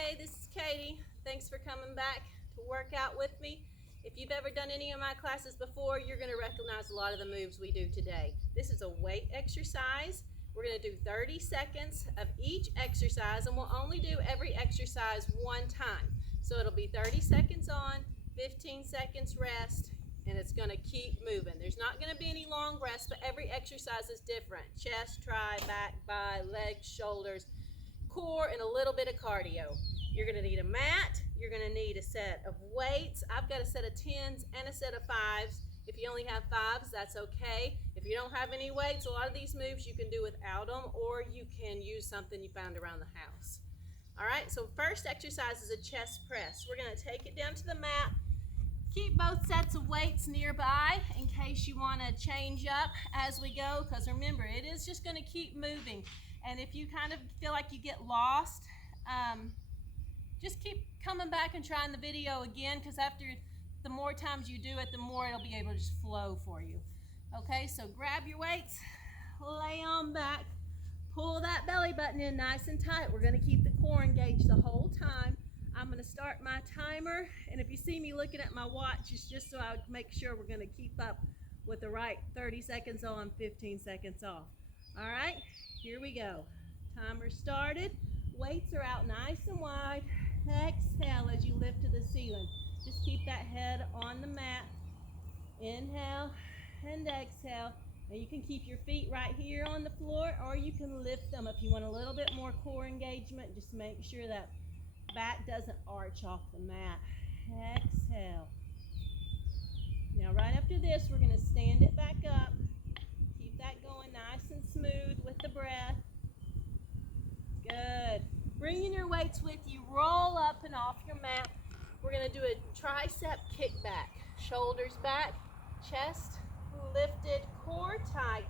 Hey, this is Katie. Thanks for coming back to work out with me. If you've ever done any of my classes before, you're going to recognize a lot of the moves we do today. This is a weight exercise. We're going to do 30 seconds of each exercise, and we'll only do every exercise one time. So it'll be 30 seconds on, 15 seconds rest, and it's going to keep moving. There's not going to be any long rest, but every exercise is different. Chest, tri, back, bi, legs, shoulders, core, and a little bit of cardio. You're going to need a mat. You're going to need a set of weights. I've got a set of 10s and a set of 5s. If you only have 5s, that's okay. If you don't have any weights, a lot of these moves you can do without them, or you can use something you found around the house. All right, so first exercise is a chest press. We're going to take it down to the mat. Keep both sets of weights nearby in case you want to change up as we go, because remember, it is just going to keep moving. And if you kind of feel like you get lost, just keep coming back and trying the video again, because after the more times you do it, the more it'll be able to just flow for you. Okay, so grab your weights, lay on back, pull that belly button in nice and tight. We're going to keep the core engaged the whole time. I'm going to start my timer, and if you see me looking at my watch, it's just so I would make sure we're going to keep up with the right 30 seconds on, 15 seconds off. All right, here we go. Timer started. Weights are out nice and wide. Exhale as you lift to the ceiling. Just keep that head on the mat. Inhale and exhale. And you can keep your feet right here on the floor, or you can lift them if you want a little bit more core engagement. Just make sure that back doesn't arch off the mat. Exhale. Now right after this, we're going to stand it back up. Keep that going nice and smooth with the breath. Good. Bringing your weights with you, roll up and off your mat. We're going to do a tricep kickback. Shoulders back, chest lifted, core tight.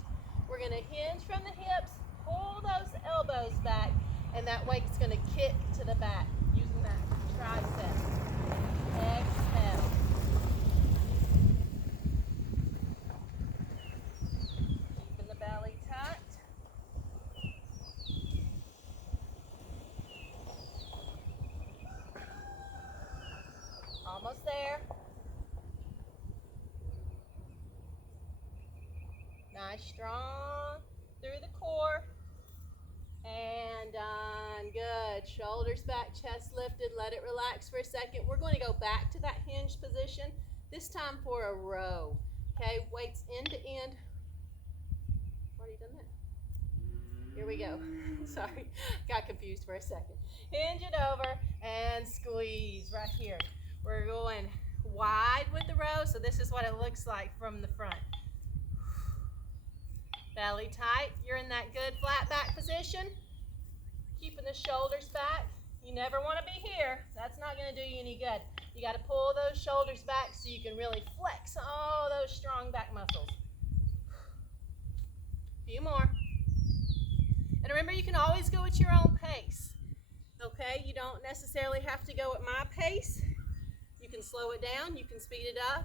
We're going to hinge from the hips, pull those elbows back, and that weight's going to kick to the back using that tricep. Exhale. Keeping the belly tight. Almost there. Nice, strong through the core. And done. Good. Shoulders back, chest lifted. Let it relax for a second. We're going to go back to that hinged position, this time for a row. Okay, weights end to end. Already done that? Here we go. Sorry, got confused for a second. Hinge it over and squeeze right here. We're going wide with the row, so this is what it looks like from the front. Belly tight. You're in that good flat back position. Keeping the shoulders back. You never want to be here. That's not going to do you any good. You got to pull those shoulders back so you can really flex all those strong back muscles. A few more. And remember, you can always go at your own pace. Okay, you don't necessarily have to go at my pace. You can slow it down, you can speed it up.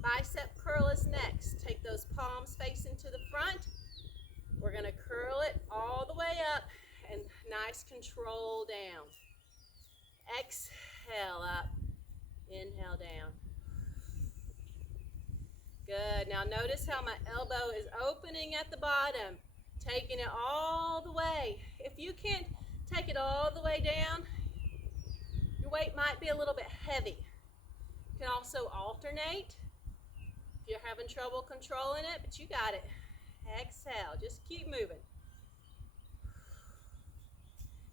Bicep curl is next. Take those palms facing to the front. We're going to curl it all the way up and nice control down. Exhale up. Inhale down. Good. Now notice how my elbow is opening at the bottom. Taking it all the way. If you can't take it all the way down, your weight might be a little bit heavy. You can also alternate if you're having trouble controlling it, but you got it. Exhale. Just keep moving.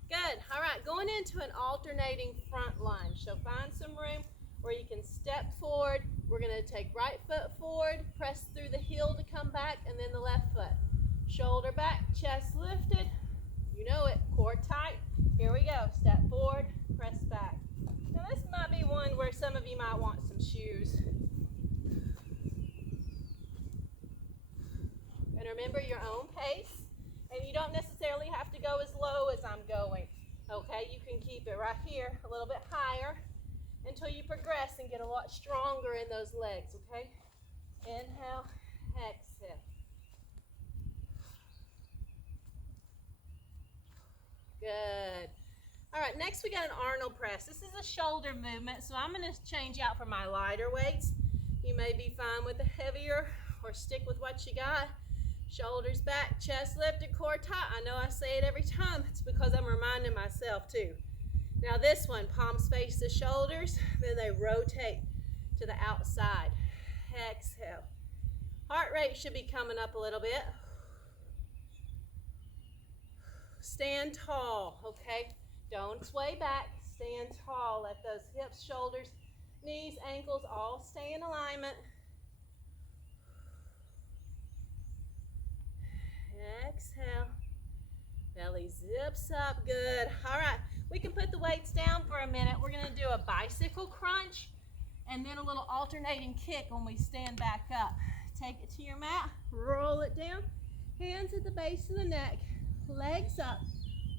Good. All right, going into an alternating front lunge. So find some room where you can step forward. We're going to take right foot forward, press through the heel to come back, and then the left foot. Shoulder back, chest lifted. You know it, core tight. Here we go. Step forward, press back. Now this might be one where some of you might want some shoes. And remember your own pace. And you don't necessarily have to go as low as I'm going. Okay, you can keep it right here, a little bit higher, until you progress and get a lot stronger in those legs, okay? Inhale, exhale. Good. All right, right, next we got an Arnold press. This is a shoulder movement, so I'm going to change out for my lighter weights. You may be fine with a heavier or stick with what you got. Shoulders back, chest lifted, core tight. I know I say it every time. It's because I'm reminding myself too. Now this one, palms face the shoulders, then they rotate to the outside. Exhale. Heart rate should be coming up a little bit. Stand tall, okay? Don't sway back. Stand tall. Let those hips, shoulders, knees, ankles all stay in alignment. Exhale. Belly zips up. Good. All right. We can put the weights down for a minute. We're going to do a bicycle crunch and then a little alternating kick when we stand back up. Take it to your mat. Roll it down. Hands at the base of the neck. Legs up.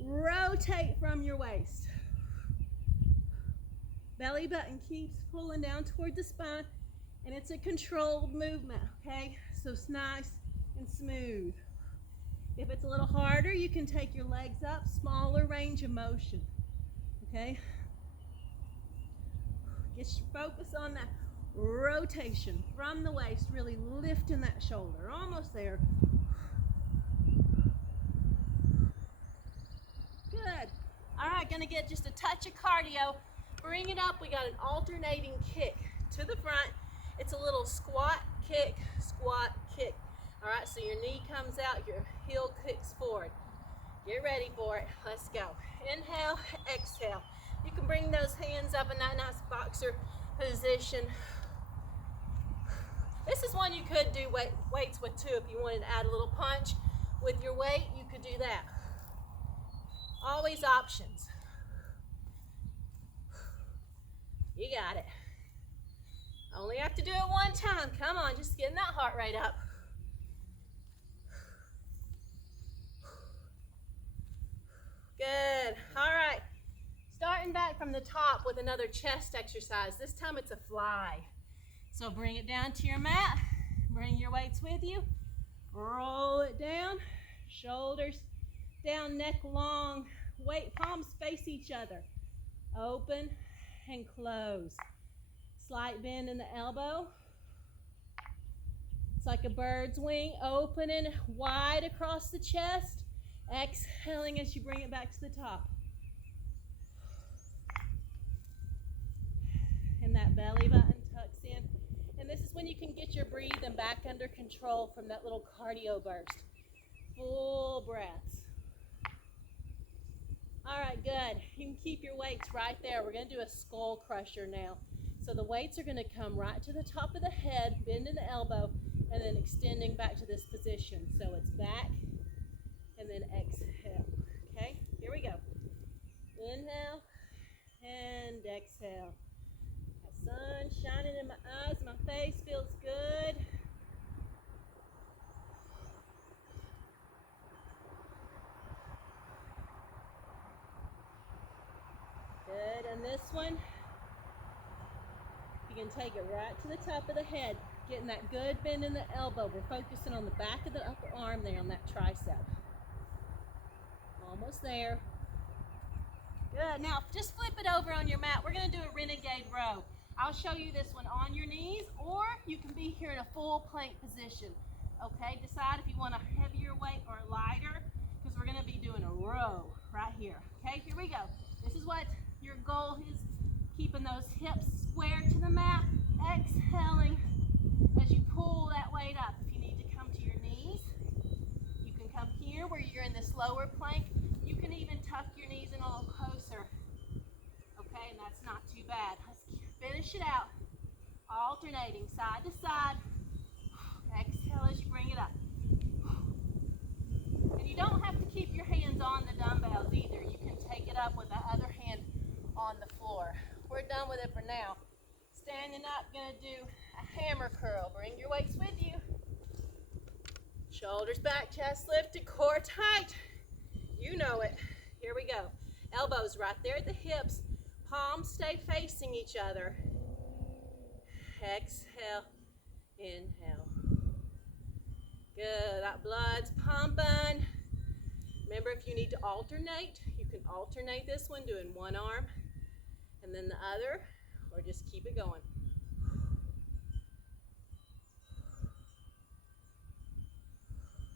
Rotate from your waist. Belly button keeps pulling down toward the spine, and it's a controlled movement, okay? So it's nice and smooth. If it's a little harder, you can take your legs up, smaller range of motion, okay? Get your focus on that rotation from the waist, really lifting that shoulder. Almost there. Good. All right, gonna get just a touch of cardio. Bring it up. We got an alternating kick to the front. It's a little squat, kick, squat, kick. All right, so your knee comes out, your heel kicks forward. Get ready for it. Let's go. Inhale, exhale. You can bring those hands up in that nice boxer position. This is one you could do weights with too. If you wanted to add a little punch with your weight, you could do that. Always options. You got it. Only have to do it one time. Come on, just getting that heart rate up. Good. All right. Starting back from the top with another chest exercise. This time it's a fly. So bring it down to your mat. Bring your weights with you. Roll it down. Shoulders down, neck long. Weight, palms face each other. Open and close. Slight bend in the elbow. It's like a bird's wing, opening wide across the chest. Exhaling as you bring it back to the top. And that belly button tucks in. And this is when you can get your breathing back under control from that little cardio burst. Full breaths. All right, good. You can keep your weights right there. We're going to do a skull crusher now. So the weights are going to come right to the top of the head, bending the elbow, and then extending back to this position. So it's back and then exhale. Okay, here we go. Inhale and exhale. That sun shining in my eyes, my face feels good. Good, and this one, you can take it right to the top of the head, getting that good bend in the elbow. We're focusing on the back of the upper arm there on that tricep. Almost there. Good, now just flip it over on your mat. We're gonna do a renegade row. I'll show you this one on your knees, or you can be here in a full plank position. Okay, decide if you want a heavier weight or a lighter, because we're gonna be doing a row right here. Okay, here we go. This is what your goal is, keeping those hips square to the mat, exhaling as you pull that weight up. If you need to come to your knees, you can come here where you're in this lower plank. You can even tuck your knees in a little closer. Okay, and that's not too bad. Let's finish it out. Alternating side to side. Exhale as you bring it up. And you don't have to keep your hands on the dumbbells either. You can take it up with the other hand on the floor. We're done with it for now. Standing up, gonna do a hammer curl. Bring your weights with you. Shoulders back, chest lifted, core tight. You know it. Here we go. Elbows right there at the hips. Palms stay facing each other. Exhale, inhale. Good, that blood's pumping. Remember, if you need to alternate, you can alternate this one, doing one arm and then the other, or just keep it going.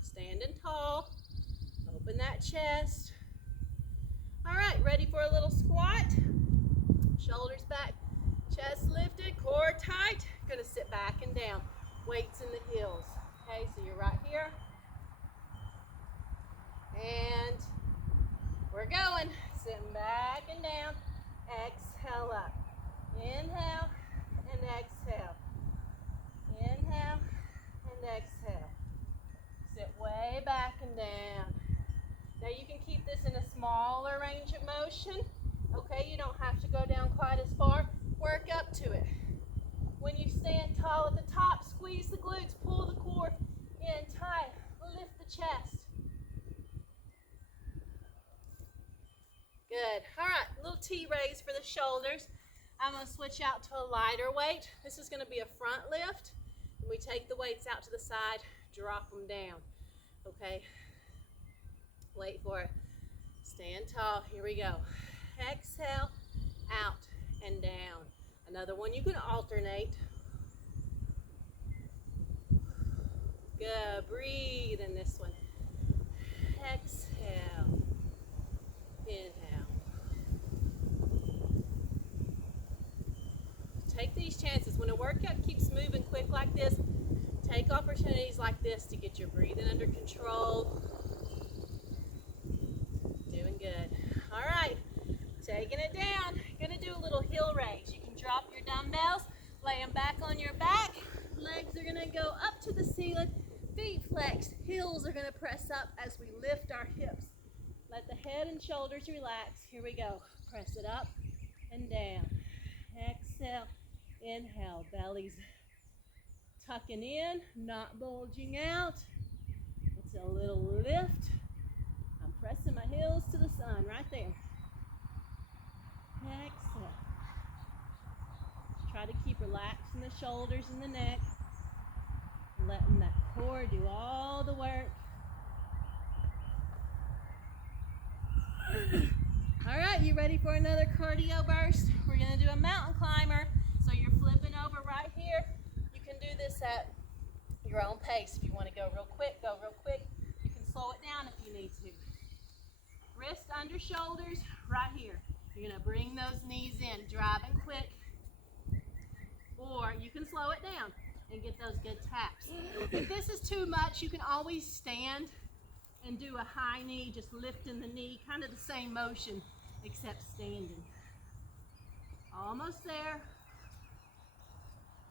Standing tall, open that chest. All right, ready for a little squat? Shoulders back, chest lifted, core tight. Gonna sit back and down. Weights in the heels. Okay, so you're right here. And we're going. Sitting back and down. Exhale up. Inhale and exhale. Inhale and exhale. Sit way back and down. Now you can keep this in a smaller range of motion. Okay, you don't have to go down quite as far. Work up to it. When you stand tall at the top, squeeze the glutes, pull the core in tight, lift the chest. Good. All right, little T raise for the shoulders. I'm going to switch out to a lighter weight. This is going to be a front lift. And we take the weights out to the side, drop them down. Okay, wait for it. Stand tall. Here we go. Exhale, out and down. Another one you can alternate. Good. Breathe in this one. Exhale. Inhale. Take these chances. When a workout keeps moving quick like this, take opportunities like this to get your breathing under control. Doing good. All right, taking it down. Gonna do a little heel raise. You can drop your dumbbells, lay them back on your back. Legs are gonna go up to the ceiling. Feet flexed. Heels are gonna press up as we lift our hips. Let the head and shoulders relax. Here we go. Press it up and down. Exhale. Inhale. Belly's tucking in, not bulging out. It's a little lift. I'm pressing my heels to the sun right there. Exhale. Try to keep relaxing the shoulders and the neck. Letting that core do all the work. All right, you ready for another cardio burst? We're gonna do a mountain climber. So you're flipping over right here. You can do this at your own pace. If you want to go real quick, go real quick. You can slow it down if you need to. Wrist under shoulders right here. You're gonna bring those knees in, driving quick. Or you can slow it down and get those good taps. If this is too much, you can always stand and do a high knee, just lifting the knee, kind of the same motion, except standing. Almost there.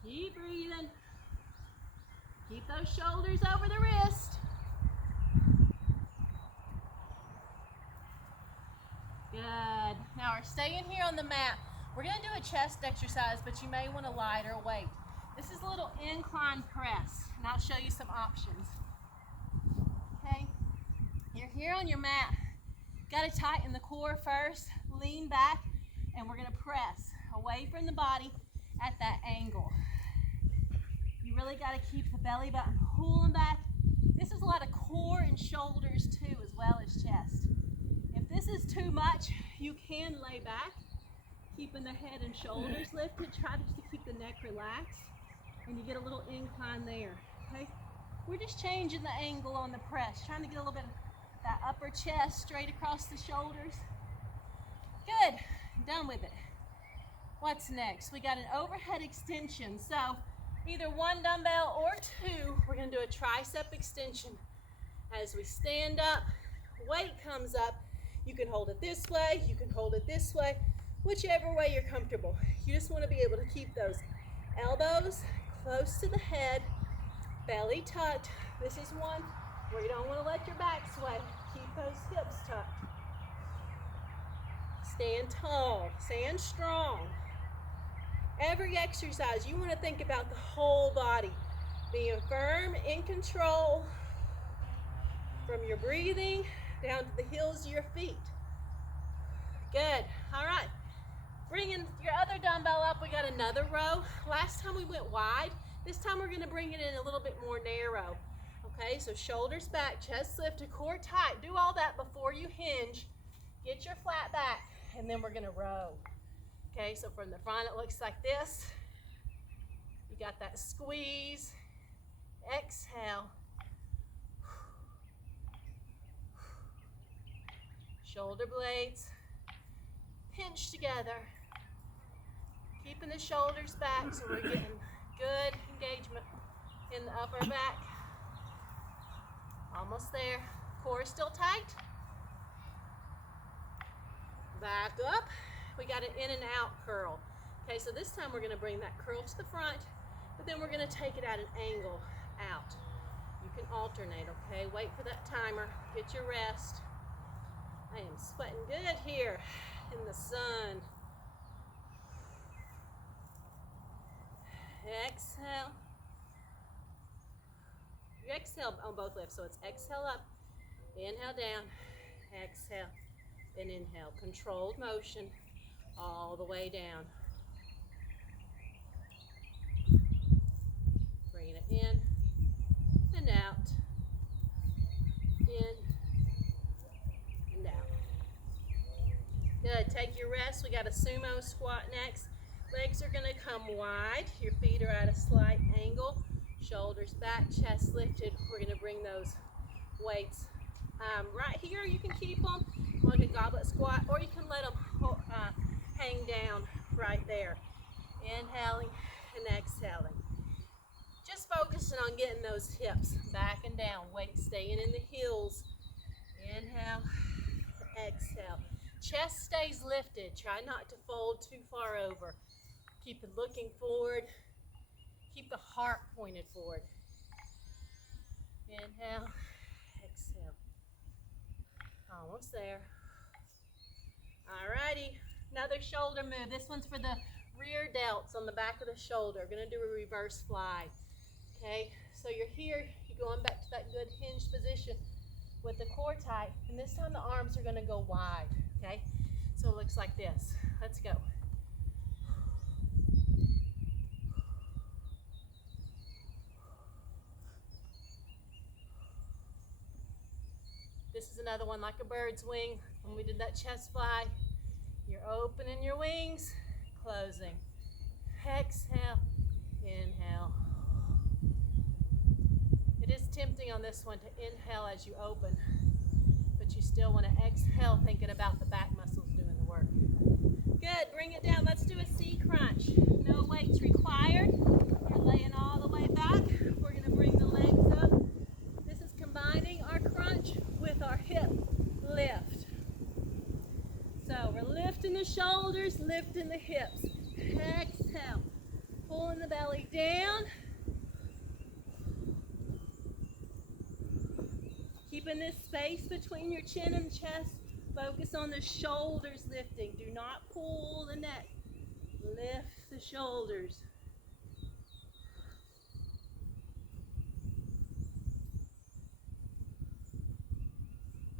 Keep breathing. Keep those shoulders over the wrist. Good. Now we're staying here on the mat. We're going to do a chest exercise, but you may want a lighter weight. This is a little incline press, and I'll show you some options. Okay. You're here on your mat. Got to tighten the core first. Lean back, and we're going to press away from the body at that angle. You really got to keep the belly button pulling back. This is a lot of core and shoulders too, as well as chest. If this is too much, you can lay back, keeping the head and shoulders lifted. Try just to keep the neck relaxed, and you get a little incline there. Okay, we're just changing the angle on the press, trying to get a little bit of that upper chest straight across the shoulders. Good. Done with it. What's next? We got an overhead extension. So either one dumbbell or two, we're going to do a tricep extension. As we stand up, weight comes up. You can hold it this way, you can hold it this way, whichever way you're comfortable. You just want to be able to keep those elbows close to the head, belly tucked. This is one where you don't want to let your back sway. Keep those hips tucked. Stand tall, stand strong. Every exercise, you want to think about the whole body, being firm, in control, from your breathing down to the heels of your feet. Good. All right. Bringing your other dumbbell up, we got another row. Last time we went wide. This time we're going to bring it in a little bit more narrow. Okay, so shoulders back, chest lifted, core tight. Do all that before you hinge. Get your flat back, and then we're gonna row. Okay, so from the front it looks like this. You got that squeeze. Exhale. Shoulder blades pinch together. Keeping the shoulders back so we're getting good engagement in the upper back. Almost there. Core still tight. Back up. We got an in and out curl. Okay, so this time we're going to bring that curl to the front, but then we're going to take it at an angle out. You can alternate, okay? Wait for that timer. Get your rest. I am sweating good here in the sun. Exhale. You exhale on both lifts, so it's exhale up, inhale down, exhale, and inhale. Controlled motion all the way down. Bringing it in and out, in and out. Good, take your rest. We got a sumo squat next. Legs are gonna come wide. Your feet are at a slight angle. Shoulders back, chest lifted. We're gonna bring those weights right here. You can keep them like a goblet squat, or you can let them hang down right there. Inhaling and exhaling. Just focusing on getting those hips back and down. Weight staying in the heels. Inhale, exhale. Chest stays lifted. Try not to fold too far over. Keep it looking forward. Keep the heart pointed forward. Inhale, exhale. Almost there. Alrighty, another shoulder move. This one's for the rear delts on the back of the shoulder. We're gonna do a reverse fly. Okay, so you're here, you're going back to that good hinge position with the core tight, and this time the arms are gonna go wide, okay? So it looks like this. Let's go. This is another one like a bird's wing. When we did that chest fly, you're opening your wings, closing. Exhale, inhale. It is tempting on this one to inhale as you open, but you still want to exhale thinking about the back muscles doing the work. Good, bring it down. Let's do a C crunch. No weights required. You're laying all the way back. We're going to bring the legs up. This is combining our crunch with our hip lift. So we're lifting the shoulders, lifting the hips. Exhale, pulling the belly down. Keeping this space between your chin and chest. Focus on the shoulders lifting. Do not pull the neck. Lift the shoulders.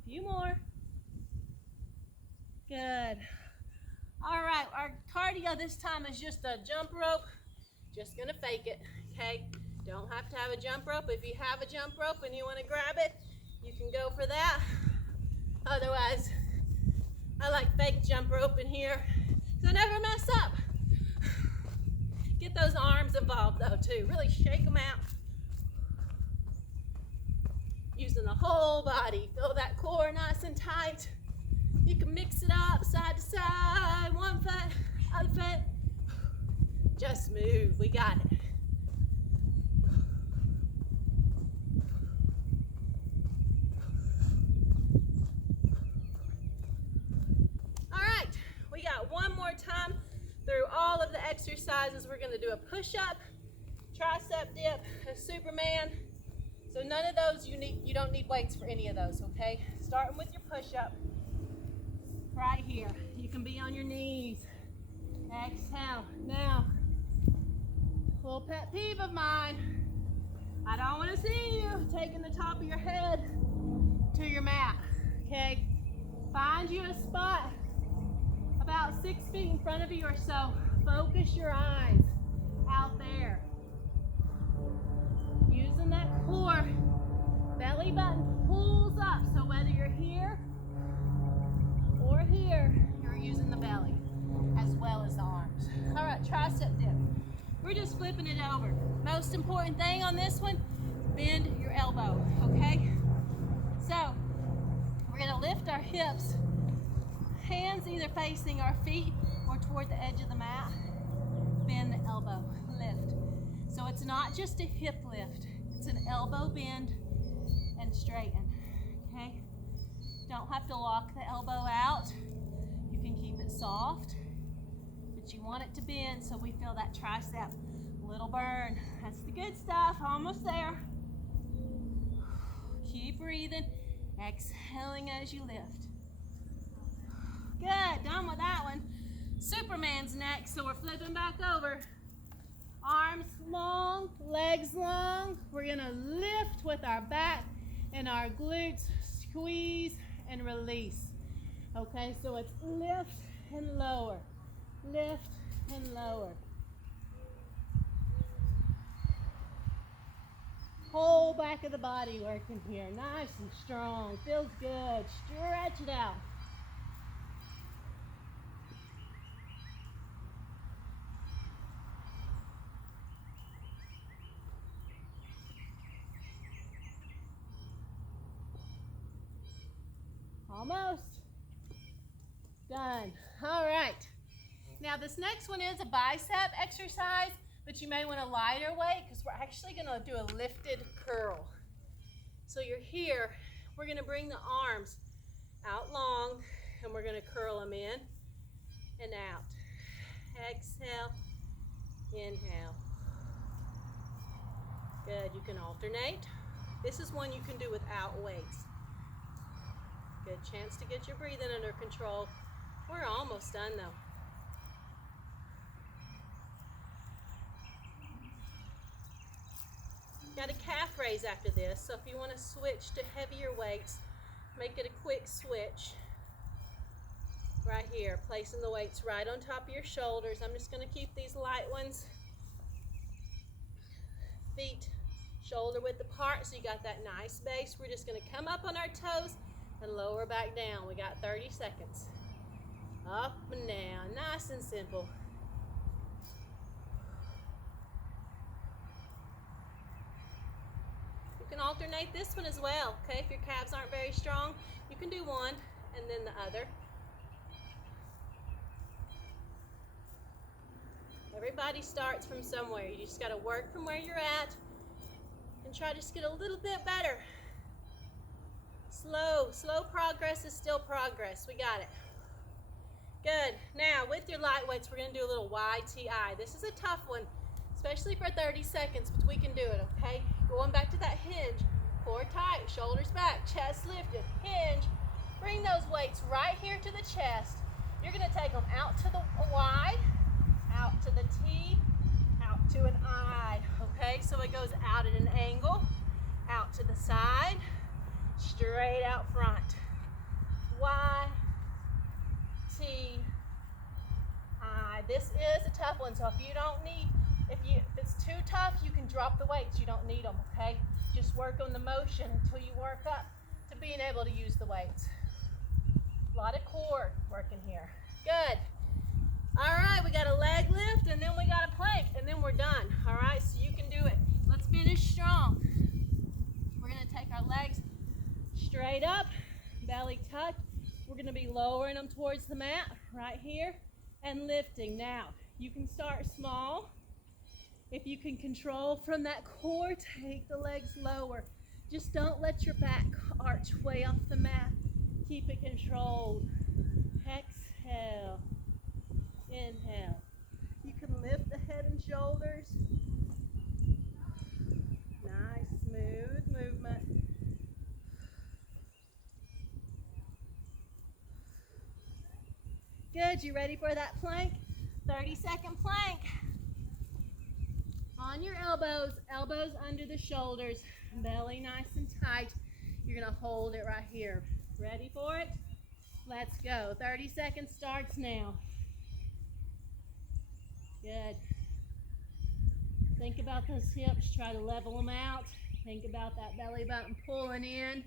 Few more. Good. All right, our cardio this time is just a jump rope. Just gonna fake it, okay? Don't have to have a jump rope. If you have a jump rope and you wanna grab it, you can go for that. Otherwise, I like fake jump rope in here, so I never mess up. Get those arms involved though too. Really shake them out. Using the whole body. Feel that core nice and tight. You can mix it up side to side, one foot, other foot. Just move, we got it. All right, we got one more time through all of the exercises. We're gonna do a push-up, tricep dip, a Superman. So none of those you don't need weights for any of those, okay? Starting with your push-up. Right here. You can be on your knees. Exhale. Now, little pet peeve of mine. I don't want to see you taking the top of your head to your mat. Okay? Find you a spot about 6 feet in front of you or so. Focus your eyes out there. Using that core Belly button pulls up, so whether you're here or here, you're using the belly as well as the arms. All right, tricep dip. We're just flipping it over. Most important thing on this one, bend your elbow, okay? So, we're gonna lift our hips, hands either facing our feet or toward the edge of the mat. Bend the elbow, lift. So it's not just a hip lift, it's an elbow bend and straighten, okay? Don't have to lock the elbow out. You can keep it soft, but you want it to bend so we feel that tricep. Little burn. That's the good stuff. Almost there. Keep breathing. Exhaling as you lift. Good. Done with that one. Superman's next, so we're flipping back over. Arms long, legs long. We're going to lift with our back and our glutes. Squeeze and release. Okay, so it's lift and lower. Lift and lower. Whole back of the body working here. Nice and strong. Feels good. Stretch it out. Almost. Done. All right. Now this next one is a bicep exercise, but you may want a lighter weight because we're actually going to do a lifted curl. So you're here. We're going to bring the arms out long and we're going to curl them in and out. Exhale, inhale. Good. You can alternate. This is one you can do without weights. Good chance to get your breathing under control. We're almost done though. Got a calf raise after this, so if you want to switch to heavier weights, make it a quick switch. Right here, placing the weights right on top of your shoulders. I'm just going to keep these light ones. Feet shoulder width apart, so you got that nice base. We're just going to come up on our toes and lower back down. We got 30 seconds. Up and down, nice and simple. You can alternate this one as well, okay? If your calves aren't very strong, you can do one and then the other. Everybody starts from somewhere. You just got to work from where you're at and try to just get a little bit better. Slow progress is still progress. We got it. Good. Now, with your light weights, we're going to do a little YTI. This is a tough one, especially for 30 seconds, but we can do it, okay? Going back to that hinge. Core tight, shoulders back, chest lifted, hinge. Bring those weights right here to the chest. You're going to take them out to the Y, out to the T, out to an I, okay? So it goes out at an angle, out to the side, straight out front. Y, T, I. This is a tough one, so if you don't need, if it's too tough, you can drop the weights. You don't need them, okay? Just work on the motion until you work up to being able to use the weights. A lot of core working here. Good. All right, we got a leg lift, and then we got a plank, and then we're done. All right, so you can do it. Let's finish strong. We're going to take our legs straight up, belly tucked. We're going to be lowering them towards the mat right here and lifting. Now, you can start small. If you can control from that core, take the legs lower. Just don't let your back arch way off the mat. Keep it controlled. Exhale. Inhale. You can lift the head and shoulders. Nice, smooth movement. Good, you ready for that plank? 30-second plank. On your elbows, elbows under the shoulders, belly nice and tight. You're gonna hold it right here. Ready for it? Let's go. 30 seconds starts now. Good. Think about those hips, try to level them out. Think about that belly button pulling in.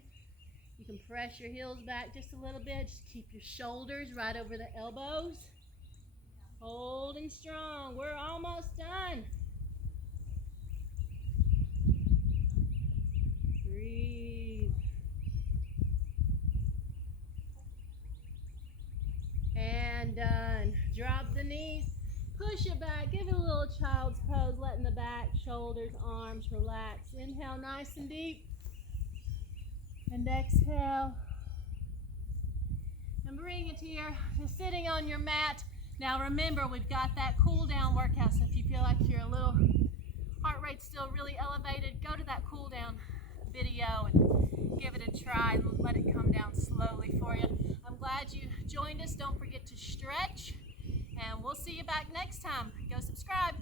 You can press your heels back just a little bit. Just keep your shoulders right over the elbows. Holding strong. We're almost done. Breathe. And done. Drop the knees. Push it back. Give it a little child's pose, letting the back, shoulders, arms relax. Inhale nice and deep. And exhale. And bring it here. Just sitting on your mat. Now remember, we've got that cool down workout. So if you feel like your little heart rate's still really elevated, go to that cool down video and give it a try and let it come down slowly for you. I'm glad you joined us. Don't forget to stretch. And we'll see you back next time. Go subscribe.